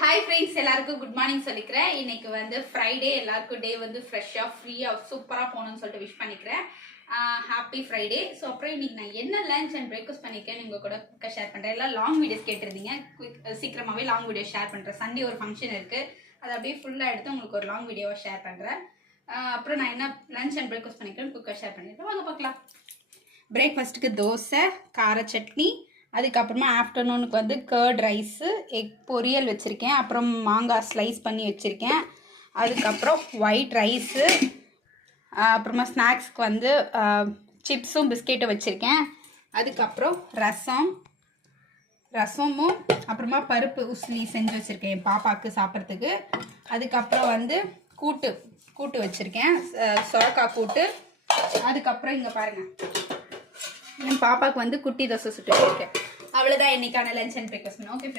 Hi friends, எல்லாருக்கும் good morning சொல்லிக்கிறேன். இன்னைக்கு வந்து ஃப்ரைடே, எல்லாருக்கும் டே வந்து ஃப்ரெஷ்ஷாக ஃப்ரீயாக சூப்பராக போகணும்னு சொல்லிட்டு விஷ் பண்ணிக்கிறேன். Happy Friday. ஸோ அப்புறம் இன்னைக்கு நான் என்ன லஞ்ச் அண்ட் பிரேக்ஃபாஸ்ட் பண்ணியிருக்கேன் நீங்கள் கூட குயிக்காக ஷேர் பண்ணுறேன். எல்லாம் லாங் வீடியோஸ் கேட்டிருந்தீங்க, சீக்கிரமாகவே லாங் வீடியோ ஷேர் பண்ணுறேன். சண்டே ஒரு ஃபங்க்ஷன் இருக்குது, அதை அப்படியே ஃபுல்லாக எடுத்து உங்களுக்கு ஒரு லாங் வீடியோவை ஷேர் பண்ணுறேன். அப்புறம் நான் என்ன லஞ்ச் அண்ட் பிரேக்ஃபாஸ்ட் பண்ணிக்கிறேன் குயிக்காக ஷேர் பண்ணியிருக்கேன். வாங்க பார்க்கலாம். பிரேக்ஃபாஸ்ட்டுக்கு தோசை, கார சட்னி, அதுக்கப்புறமா ஆஃப்டர்நூனுக்கு வந்து கர்ட் ரைஸு, எக் பொரியல் வச்சுருக்கேன், அப்புறம் மாங்காய் ஸ்லைஸ் பண்ணி வச்சுருக்கேன், அதுக்கப்புறம் ஒயிட் ரைஸு, அப்புறமா ஸ்நாக்ஸ்க்கு வந்து சிப்ஸும் பிஸ்கெட்டும் வச்சுருக்கேன், அதுக்கப்புறம் ரசமும் அப்புறமா பருப்பு உஸ்லி செஞ்சு வச்சுருக்கேன் என் பாப்பாவுக்கு சாப்பிட்றதுக்கு. அதுக்கப்புறம் வந்து கூட்டு வச்சுருக்கேன், சொரக்காய் கூட்டு. அதுக்கப்புறம் இங்கே பாருங்கள், என் பாப்பாவுக்கு வந்து குட்டி தோசை சுட்டு வச்சுருக்கேன். அவ்வளோதான் இன்னைக்கான lunch and breakfast. Okay friends.